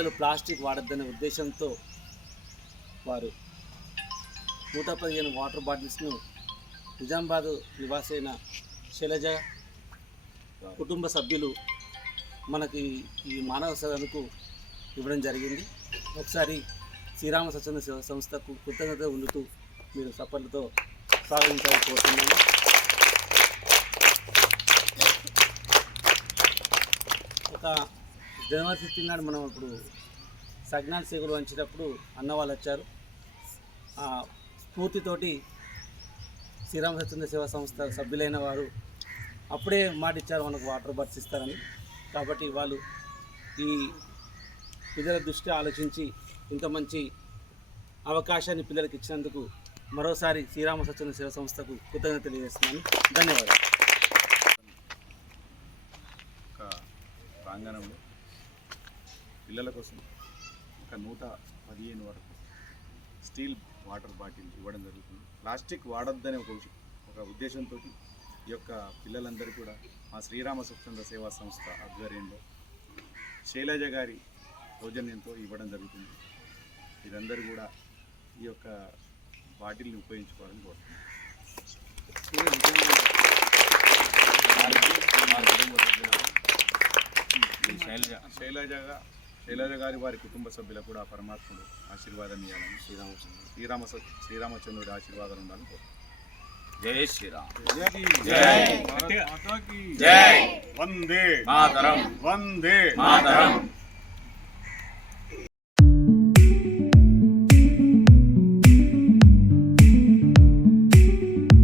పిల్లలు ప్లాస్టిక్ వాడద్దనే ఉద్దేశంతో వారు నూట పదిహేను వాటర్ బాటిల్స్ను నిజామాబాద్ నివాసైన శైలజ కుటుంబ సభ్యులు మనకి ఈ మానవ సదనకు ఇవ్వడం జరిగింది. ఒకసారి శ్రీరామ స్వచ్ఛంద సేవ సంస్థకు కృతజ్ఞత ఉండుతూ మీరు సపర్లతో స్వాగతించాలని కోరుతున్నాను. ఒక జనవరి ఫిఫ్టీన్ నాడు మనం ఇప్పుడు సజ్ఞాన్ సేకులు వంచేటప్పుడు అన్న వాళ్ళు వచ్చారు. ఆ స్ఫూర్తితోటి శ్రీరామ సత్యంద్ర సేవా సంస్థ సభ్యులైన వారు అప్పుడే మాట ఇచ్చారు మనకు వాటర్ బాటిల్స్ ఇస్తారని. కాబట్టి వాళ్ళు ఈ పిల్లల దృష్టి ఆలోచించి ఇంత మంచి అవకాశాన్ని పిల్లలకు ఇచ్చినందుకు మరోసారి శ్రీరామ సత్యంద్ర సేవా సంస్థకు కృతజ్ఞత తెలియజేస్తున్నాను. ధన్యవాదాలు. ప్రాంగణంలో పిల్లల కోసం ఒక నూట పదిహేను వరకు స్టీల్ వాటర్ బాటిల్ ఇవ్వడం జరుగుతుంది. ప్లాస్టిక్ వాడొద్దనే ఒక ఒక ఉద్దేశంతో ఈ యొక్క పిల్లలందరూ కూడా మా శ్రీరామ స్వచ్ఛంద సేవా సంస్థ ఆధ్వర్యంలో శైలజ గారి సౌజన్యంతో ఇవ్వడం జరుగుతుంది. మీరందరూ కూడా ఈ యొక్క బాటిల్ని ఉపయోగించుకోవాలని కోరుతున్నాను శైలజ. శైలజగా శైలజ గారి వారి కుటుంబ సభ్యులకు కూడా పరమాత్ముడు ఆశీర్వాదం ఇవ్వాలని శ్రీరామ శ్రీరామ శ్రీరామచంద్రుడి ఆశీర్వాదాలు ఉండాలని కోరుతున్నాను జై శ్రీరామ్. జై వందే మాతరం. వందే మాతరం.